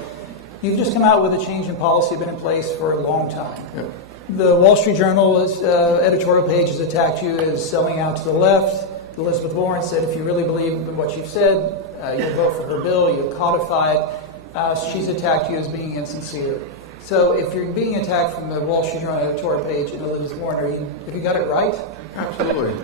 You've just come out with a change in policy, been in place for a long time. Yeah. The Wall Street Journal's editorial page has attacked you as selling out to the left. Elizabeth Warren said if you really believe in what you've said, you'll vote for her bill, you'll codify it. She's attacked you as being insincere. So if you're being attacked from the Wall Street Journal editorial page and Elizabeth Warren, have you got it right? Absolutely.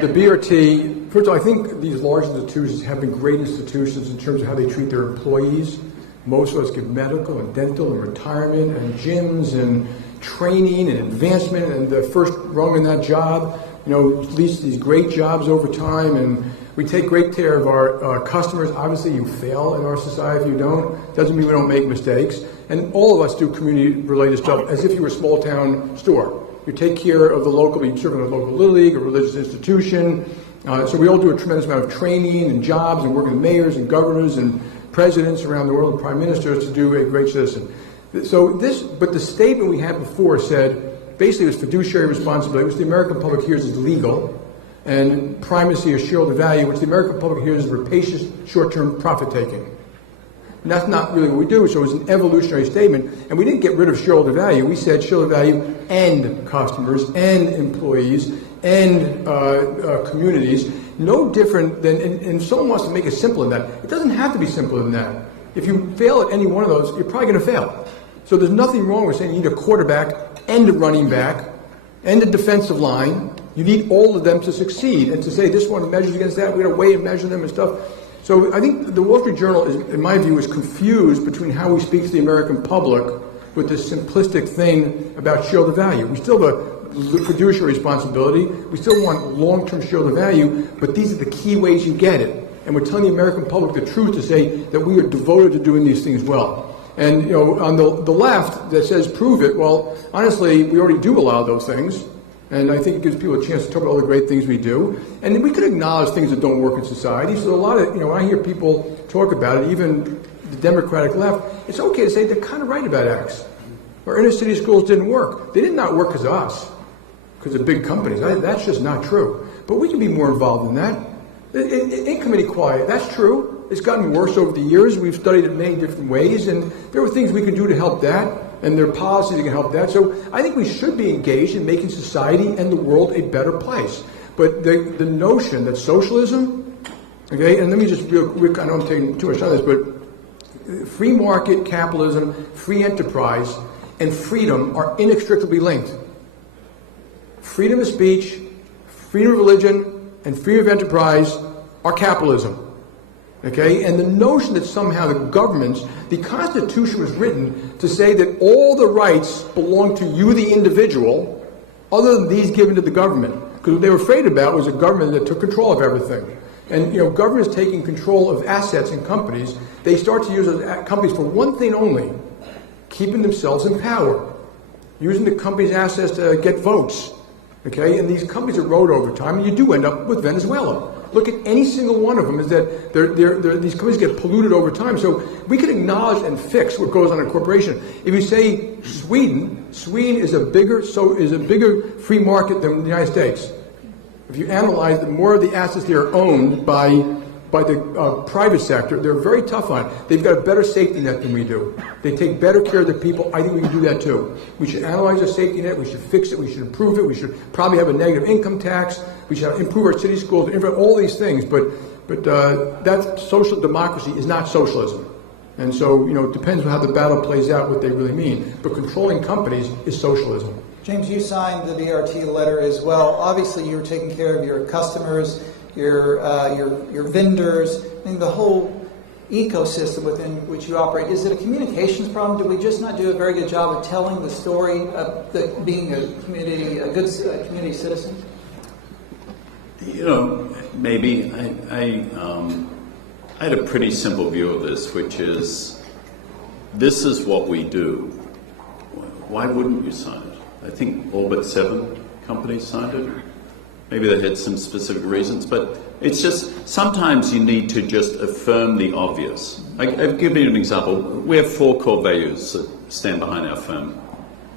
The BRT, first of all, I think these large institutions have been great institutions in terms of how they treat their employees. Most of us give medical and dental and retirement and gyms and training and advancement and the first rung in that job, leads to these great jobs over time, and we take great care of our customers. Obviously, you fail in our society if you don't. Doesn't mean we don't make mistakes. And all of us do community-related stuff as if you were a small-town store. You take care of the local, you serve in a local Little League, a religious institution. So we all do a tremendous amount of training and jobs and working with mayors and governors and presidents around the world and prime ministers to do a great citizen. But the statement we had before said, basically it was fiduciary responsibility, which the American public hears is legal, and primacy or shareholder value, which the American public hears is rapacious short-term profit-taking. And that's not really what we do, so it was an evolutionary statement, and we didn't get rid of shareholder value. We said shareholder value and customers and employees and communities, no different than, and someone wants to make it simpler than that. It doesn't have to be simpler than that. If you fail at any one of those, you're probably going to fail. So there's nothing wrong with saying you need a quarterback and a running back and a defensive line. You need all of them to succeed. And to say this one measures against that, we're going to weigh and measure them and stuff. So I think the Wall Street Journal, in my view, is confused between how we speak to the American public with this simplistic thing about shareholder value. We still have a fiduciary responsibility. We still want long-term shareholder value, but these are the key ways you get it. And we're telling the American public the truth to say that we are devoted to doing these things well. And on the left that says prove it, well, honestly, we already do a lot of those things. And I think it gives people a chance to talk about all the great things we do. And we could acknowledge things that don't work in society. So a lot of, when I hear people talk about it, even the Democratic left, it's okay to say they're kind of right about X. Our inner city schools didn't work. They did not work because of us, because of big companies. That's just not true. But we can be more involved in that. Income inequality, that's true. It's gotten worse over the years. We've studied it many different ways, and there are things we can do to help that, and there are policies that can help that. So I think we should be engaged in making society and the world a better place. But the notion that socialism, okay, and let me just real quick, I know I'm taking too much time on this, but free market capitalism, free enterprise, and freedom are inextricably linked. Freedom of speech, freedom of religion, and freedom of enterprise are capitalism. Okay? And the notion that somehow the governments, the Constitution was written to say that all the rights belong to you, the individual, other than these given to the government. Because what they were afraid about was a government that took control of everything. And, governments taking control of assets and companies, they start to use those companies for one thing only, keeping themselves in power. Using the company's assets to get votes. Okay? And these companies erode over time, and you do end up with Venezuela. Look at any single one of them is that these companies get polluted over time. So we can acknowledge and fix what goes on in a corporation. If you say Sweden is a bigger free market than the United States. If you analyze that more of the assets there are owned by the private sector, they're very tough on it. They've got a better safety net than we do. They take better care of their people. I think we can do that too. We should analyze our safety net. We should fix it. We should improve it. We should probably have a negative income tax. We should improve our city schools. All these things. But that social democracy is not socialism. And so, it depends on how the battle plays out, what they really mean. But controlling companies is socialism. James, you signed the BRT letter as well. Obviously, you're taking care of your customers, your vendors, and the whole ecosystem within which you operate. Is it a communications problem? Do we just not do a very good job of telling the story of being a good community citizen? Maybe I had a pretty simple view of this, which is this is what we do. Why wouldn't you sign it? I think all but 7 companies signed it. Maybe they had some specific reasons, but it's just sometimes you need to just affirm the obvious. I'll give you an example. We have 4 core values that stand behind our firm,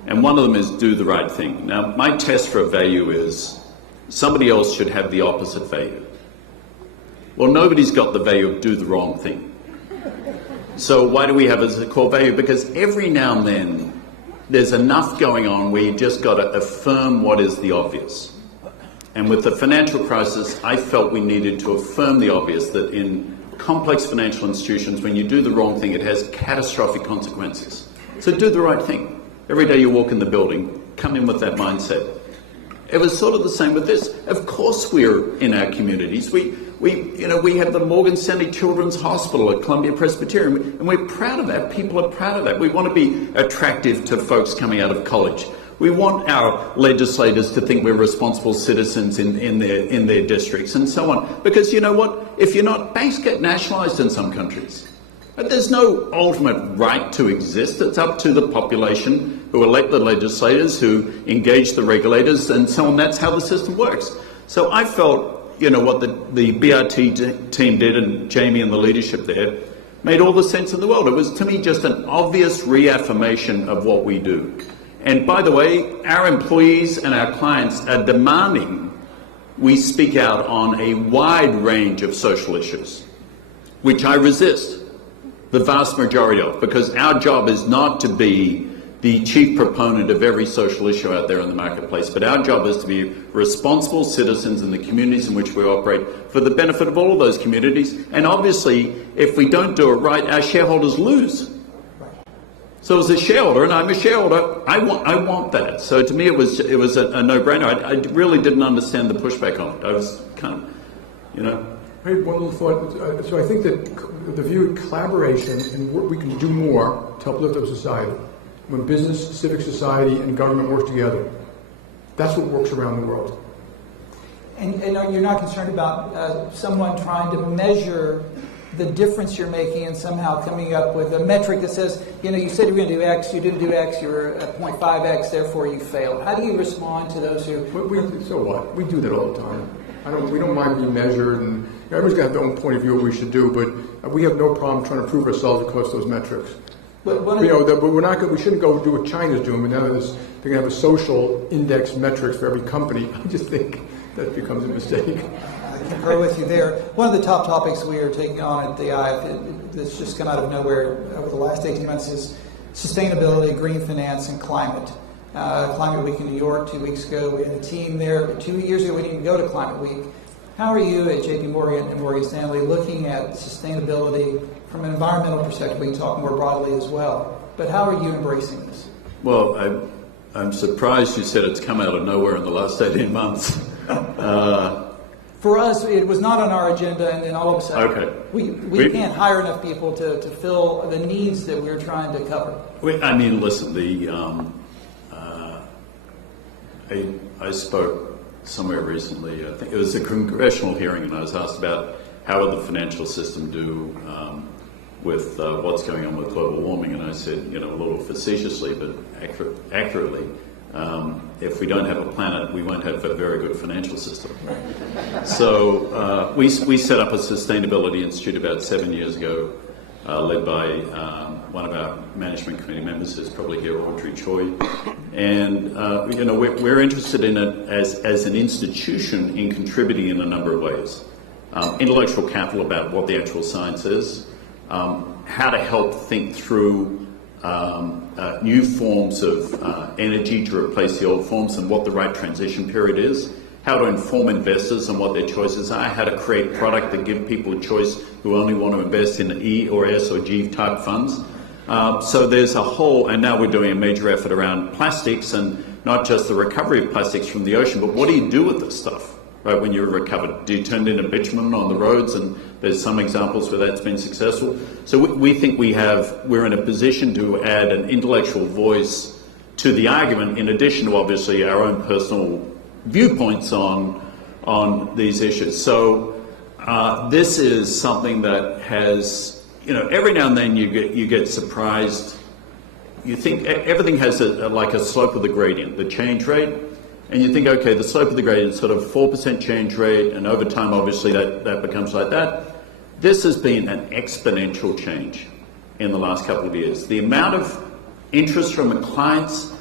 and one of them is do the right thing. Now, my test for a value is somebody else should have the opposite value. Well, nobody's got the value of do the wrong thing. So why do we have it as a core value? Because every now and then there's enough going on where you just got to affirm what is the obvious. And with the financial crisis, I felt we needed to affirm the obvious, that in complex financial institutions, when you do the wrong thing, it has catastrophic consequences. So do the right thing. Every day you walk in the building, come in with that mindset. It was sort of the same with this. Of course we're in our communities. We have the Morgan Stanley Children's Hospital at Columbia Presbyterian, and we're proud of that. People are proud of that. We want to be attractive to folks coming out of college. We want our legislators to think we're responsible citizens in their districts and so on. Because you know what? If you're not, banks get nationalized in some countries. But there's no ultimate right to exist. It's up to the population who elect the legislators, who engage the regulators, and so on. That's how the system works. So I felt, what the BRT team did, and Jamie and the leadership there, made all the sense in the world. It was, to me, just an obvious reaffirmation of what we do. And by the way, our employees and our clients are demanding we speak out on a wide range of social issues, which I resist the vast majority of, because our job is not to be the chief proponent of every social issue out there in the marketplace, but our job is to be responsible citizens in the communities in which we operate for the benefit of all of those communities. And obviously, if we don't do it right, our shareholders lose. So as a shareholder, and I'm a shareholder, I want that. So to me, it was a no-brainer. I really didn't understand the pushback on it. I was kind of, you know. I had one little thought. So I think that the view of collaboration and what we can do more to help lift up society, when business, civic society, and government work together, that's what works around the world. And you're not concerned about someone trying to measure the difference you're making and somehow coming up with a metric that says, you know, you said you were going to do X, you didn't do X, you were at 0.5X, therefore you failed. How do you respond to those who... So what? We do that all the time. We don't mind being measured, and everyone's got their own point of view of what we should do, but we have no problem trying to prove ourselves across those metrics. But we're not. We shouldn't go do what China's doing. But now they're going to have a social index metrics for every company. I just think that becomes a mistake. I concur with you there. One of the top topics we are taking on at the IIF that's just come out of nowhere over the last 18 months is sustainability, green finance, and climate. Climate Week in New York 2 weeks ago, we had a team there. 2 years ago, we didn't even go to Climate Week. How are you at JP Morgan and Morgan Stanley looking at sustainability from an environmental perspective? We can talk more broadly as well. But how are you embracing this? Well, I'm surprised you said it's come out of nowhere in the last 18 months. For us, it was not on our agenda, and then all of a sudden, okay. we can't hire enough people to fill the needs that we're trying to cover. I mean, listen, I spoke somewhere recently, I think it was a congressional hearing, and I was asked about how would the financial system do with what's going on with global warming, and I said, you know, a little facetiously but accurately, if we don't have a planet, we won't have a very good financial system. So we set up a sustainability institute about 7 years ago, led by one of our management committee members, who's probably here, Audrey Choi. And you know, we're interested in it as an institution in contributing in a number of ways. Intellectual capital about what the actual science is, how to help think through new forms of energy to replace the old forms and what the right transition period is, how to inform investors on what their choices are, how to create product that give people a choice who only want to invest in E or S or G type funds. So there's a whole, and now we're doing a major effort around plastics, and not just the recovery of plastics from the ocean, but what do you do with this stuff, right, when you're recovered? Do you turn it into bitumen on the roads? And there's some examples where that's been successful. So we think we're in a position to add an intellectual voice to the argument, in addition to obviously our own personal viewpoints on these issues. So this is something that has, you know, every now and then you get surprised. You think everything has like a slope of the gradient, the change rate, and you think, okay, the slope of the gradient is sort of 4% change rate, and over time, obviously, that becomes like that. This has been an exponential change in the last couple of years. The amount of interest from the clients,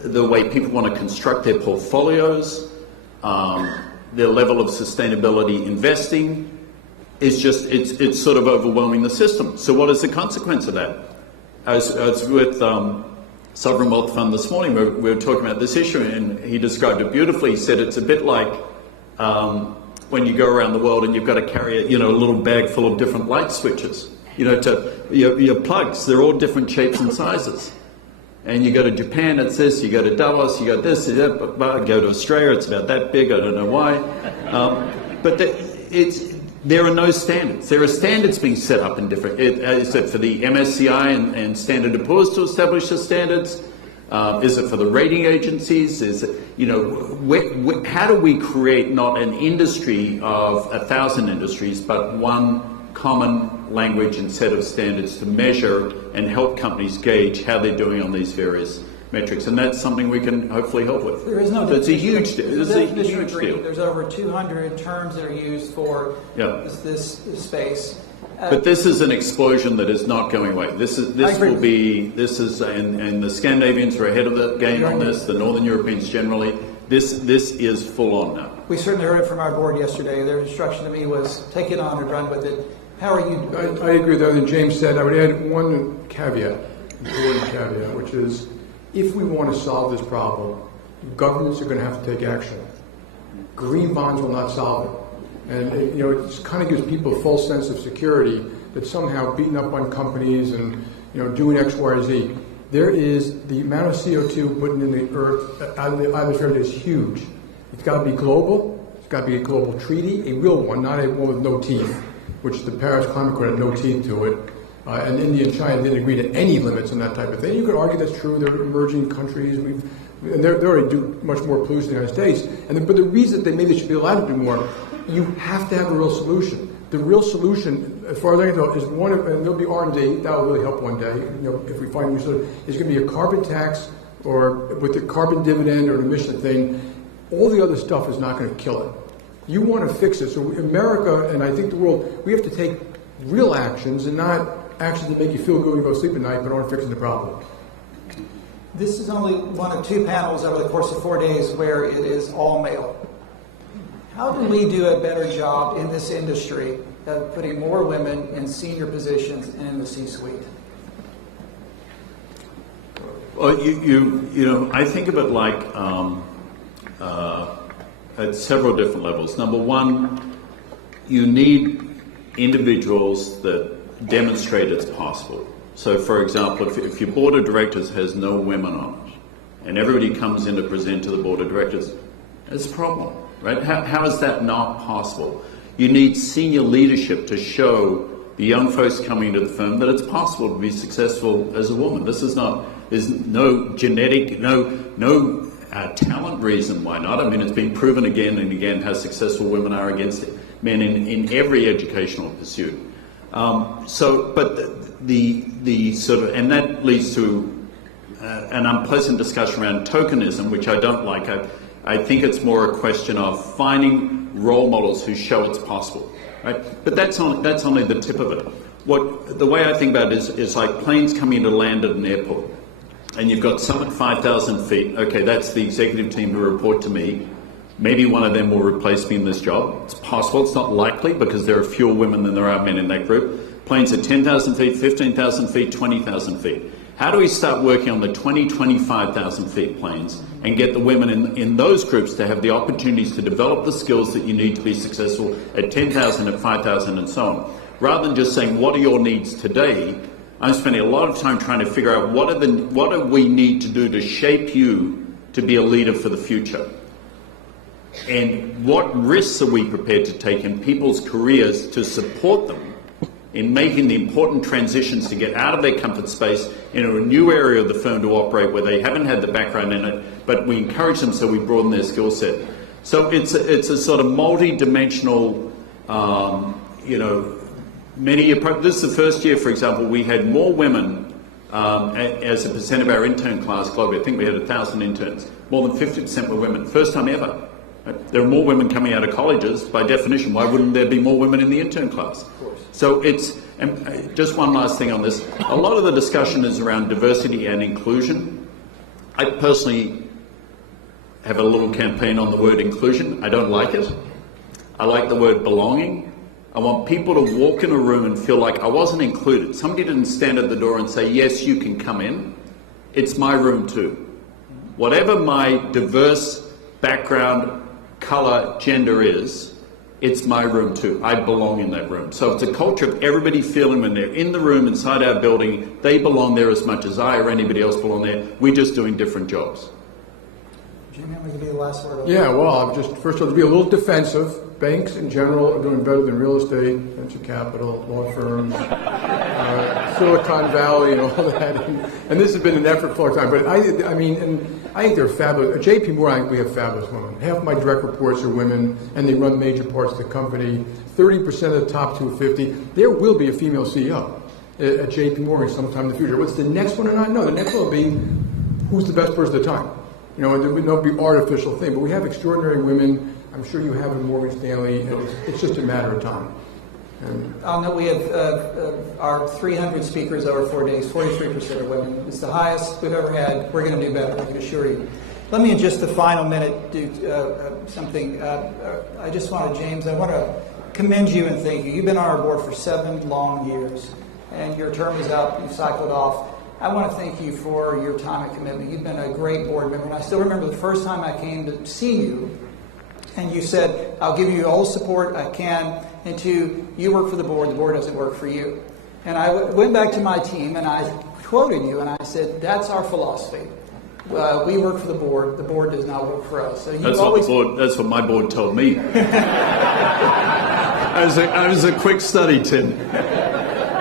the way people want to construct their portfolios, their level of sustainability investing, is just, it's sort of overwhelming the system. So what is the consequence of that? I was with Sovereign Wealth Fund this morning, we were talking about this issue, and he described it beautifully. He said it's a bit like when you go around the world and you've got to carry a little bag full of different light switches, your plugs, they're all different shapes and sizes. And you go to Japan, it's this, you go to Davos, you got this, go to Australia, it's about that big, I don't know why. But there are no standards. There are standards being set up in different, is it for the MSCI and Standard & Poor's to establish the standards? Is it for the rating agencies? Is it, how do we create not an industry of 1,000 industries, but one common language and set of standards to measure and help companies gauge how they're doing on these various metrics, and that's something we can hopefully help with. There is no. So it's a huge deal. It's a huge deal. There's over 200 terms that are used for this space. But this is an explosion that is not going away. This is, and the Scandinavians are ahead of the game on this. The Northern Europeans generally. This is full on now. We certainly heard it from our board yesterday. Their instruction to me was take it on and run with it. How are you? I agree with everything James said. I would add one caveat, important caveat, which is if we want to solve this problem, governments are going to have to take action. Green bonds will not solve it. And it kind of gives people a false sense of security that somehow beating up on companies and doing X, Y, or Z. There is the amount of CO2 put in the earth out of the atmosphere is huge. It's got to be global. It's got to be a global treaty, a real one, not a one with no teeth, which the Paris Climate Accord had no teeth to it. And India and China didn't agree to any limits on that type of thing. You could argue that's true. They're emerging countries. And they already do much more pollution than the United States. But the reason that maybe they should be allowed to do more, you have to have a real solution. The real solution, as far as I can tell, is and there'll be R&D, that will really help one day, if we find a new solution, is going to be a carbon tax or with the carbon dividend or an emission thing. All the other stuff is not going to kill it. You want to fix it. So America, and I think the world, we have to take real actions and not actions that make you feel good when you go to sleep at night but aren't fixing the problem. This is only one of 2 panels over the course of 4 days where it is all male. How do we do a better job in this industry of putting more women in senior positions and in the C-suite? Well, I think of it like at several different levels. Number one, you need individuals that demonstrate it's possible. So, for example, if your board of directors has no women on it, and everybody comes in to present to the board of directors, it's a problem, right? How is that not possible? You need senior leadership to show the young folks coming to the firm that it's possible to be successful as a woman. There's no genetic, no talent reason why not. I mean, it's been proven again and again how successful women are against men in every educational pursuit. But the sort of, and that leads to an unpleasant discussion around tokenism, which I don't like. I think it's more a question of finding role models who show it's possible, right? But that's only the tip of it. The way I think about it is like planes coming to land at an airport, and you've got some at 5,000 feet. Okay, that's the executive team who report to me. Maybe one of them will replace me in this job. It's possible. It's not likely because there are fewer women than there are men in that group. Planes at 10,000 feet, 15,000 feet, 20,000 feet. How do we start working on the 20, 25,000 feet planes and get the women in those groups to have the opportunities to develop the skills that you need to be successful at 10,000, at 5,000, and so on? Rather than just saying, what are your needs today? I'm spending a lot of time trying to figure out what do we need to do to shape you to be a leader for the future? And what risks are we prepared to take in people's careers to support them in making the important transitions to get out of their comfort space into a new area of the firm to operate where they haven't had the background in it, but we encourage them so we broaden their skill set. So it's a sort of multi-dimensional, this is the first year, for example, we had more women as a percent of our intern class globally. I think we had 1,000 interns. More than 50% were women. First time ever. Right? There are more women coming out of colleges. By definition, why wouldn't there be more women in the intern class? Of course. So and just one last thing on this. A lot of the discussion is around diversity and inclusion. I personally have a little campaign on the word inclusion. I don't like it. I like the word belonging. I want people to walk in a room and feel like I wasn't included. Somebody didn't stand at the door and say, yes, you can come in. It's my room too. Whatever my diverse background, color, gender is, it's my room too. I belong in that room. So it's a culture of everybody feeling when they're in the room inside our building, they belong there as much as I or anybody else belong there. We're just doing different jobs. Jim, that could be the last word. Yeah, well, first of all, to be a little defensive. Banks in general are doing better than real estate, venture capital, law firms, Silicon Valley, and all that. And this has been an effort for a long time. But I think they're fabulous. At JP Morgan, I think we have fabulous women. Half my direct reports are women, and they run major parts of the company. 30% of the top 250. There will be a female CEO at JP Morgan sometime in the future. What's the next one or not? No, the next one will be who's the best person at the time. And there will be artificial thing. But we have extraordinary women. I'm sure you have in Morgan Stanley, and it's just a matter of time. I'll note we have our 300 speakers over 4 days, 43% are women. It's the highest we've ever had. We're going to do better, I can assure you. Let me, in just the final minute, do something. I just want to, James, I want to commend you and thank you. You've been on our board for 7 long years, and your term is up. You've cycled off. I want to thank you for your time and commitment. You've been a great board member. And I still remember the first time I came to see you, and you said, I'll give you all the support I can, and two, you work for the board doesn't work for you. And I went back to my team, and I quoted you, and I said, that's our philosophy. We work for the board does not work for us. So you That's what my board told me. I was a quick study, Tim.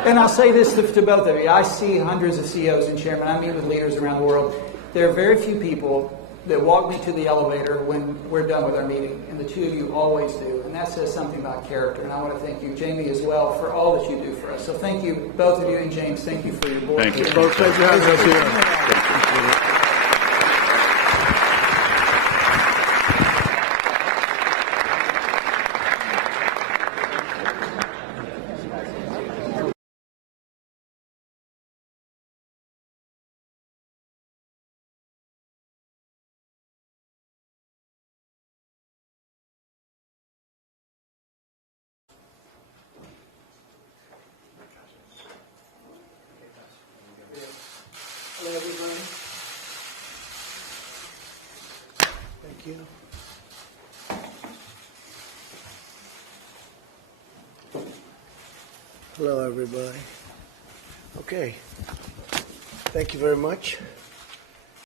And I'll say this to both of you. I see hundreds of CEOs and chairmen. I meet with leaders around the world. There are very few people that walk me to the elevator when we're done with our meeting, and the two of you always do. And that says something about character. And I want to thank you, Jamie, as well, for all that you do for us. So thank you, both of you, and James, thank you for your board. Thank you. Both, thanks for having us here. Hello, everybody. Thank you. Hello, everybody. Okay. Thank you very much.